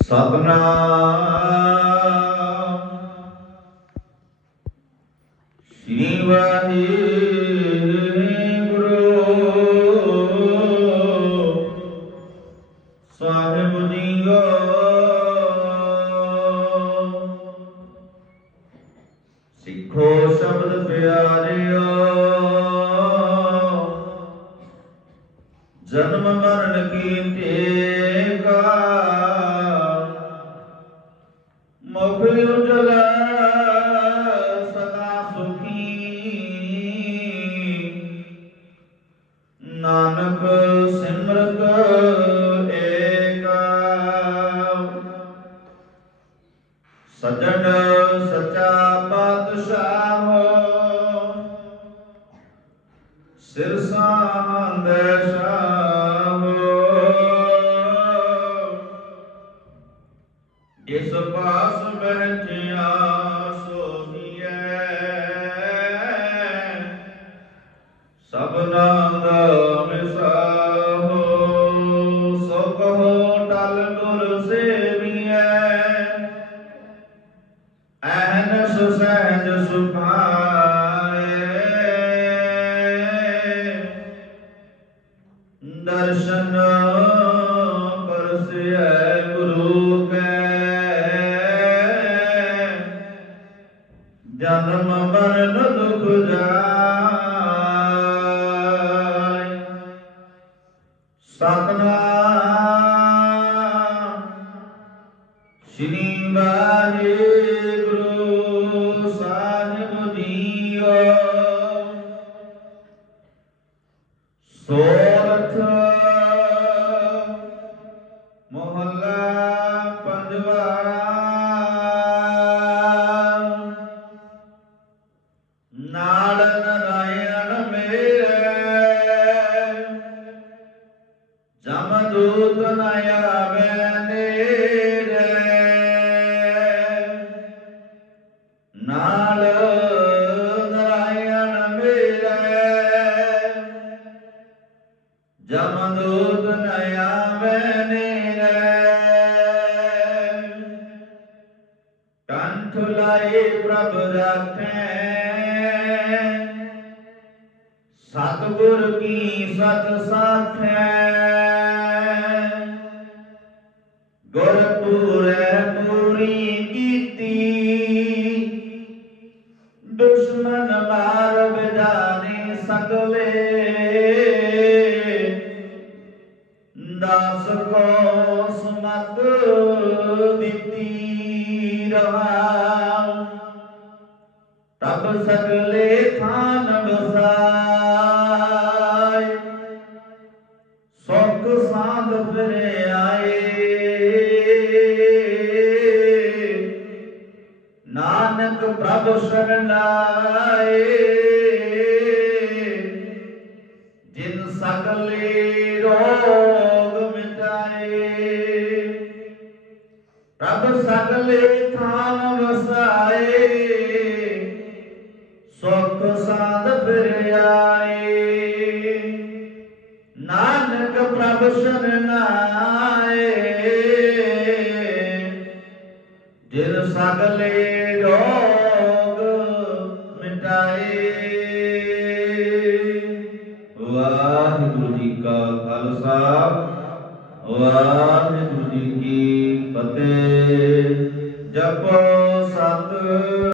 ਸਤਨਾਮ ਸ੍ਰੀ ਵਾਹਿਗੁਰੂ ਸਾਹਿਬ ਜੀਓ ਸਿੱਖੋ ਸ਼ਬਦ ਪਿਆਰਿਓ ਜਨਮ ਮਰਨ ਕੀ ਤੇਗਾ ਸਜਣ ਸਚਾ ਪਾਤਸ਼ਾਹ। ਸਿਰ ਸਾਂਦ ਸ਼ਾਹ ਜਿਸ ਪਾਸ ਬਹਿਚਿਆ ਸੋਹੀਐ ਸਭਨਾ ਸੁਭਾਏ ਦਰਸ਼ਨ ਪਰਸਿਐ ਗੁਰੂ ਕੈ। ਜਨਮ ਮਰਨ ਦੁਖ ਜਾਇ ਸਤਨਾਮ। ਸ਼੍ਰੀ ਵਾਹਿਗੁਰੂ 또 ਜਮਦੂਤ ਨ ਆਵੇ ਨੇਰੇ। ਕੰਠ ਲਾਏ ਪ੍ਰਭ ਰਾਖੈ। ਸਤਿਗੁਰ ਕੀ ਸਤ ਸਾਖੈ। ਗੁਰ ਪੂਰੈ ਪੂਰੀ ਕੀਤੀ। ਦਾਸ ਕੋ ਸਮਤ ਦਿੱਤੀ ਰਹਾ ਤਬ ਸਗਲੇ ਥਾਨ ਬਸਾਏ ਸੁਖ ਸਾਧ ਫਿਰ ਆਏ। ਨਾਨਕ ਪ੍ਰਭ ਸ਼ਰਨਾਏ ਜਿਨ ਸਗਲੇ ਰੋਗ ਪ੍ਰਭ ਥਾਨ ਵਸਾਏ। ਸੁਖ ਸਾਧ ਫਿਰ ਆਏ ਨਾਨਕ ਪ੍ਰਭ ਸ਼ਰਨਾਏ ਜਿਨ ਸਗਲੇ ਰੋਗ ਮਿਟਾਏ। ਵਾਹਿਗੁਰੂ ਜੀ ਕਾ ਖਾਲਸਾ। ਵਾਹਿਗੁਰੂ ਜੀ ਕੀ ਫਤਿਹ ਜਪੋ ਸਤ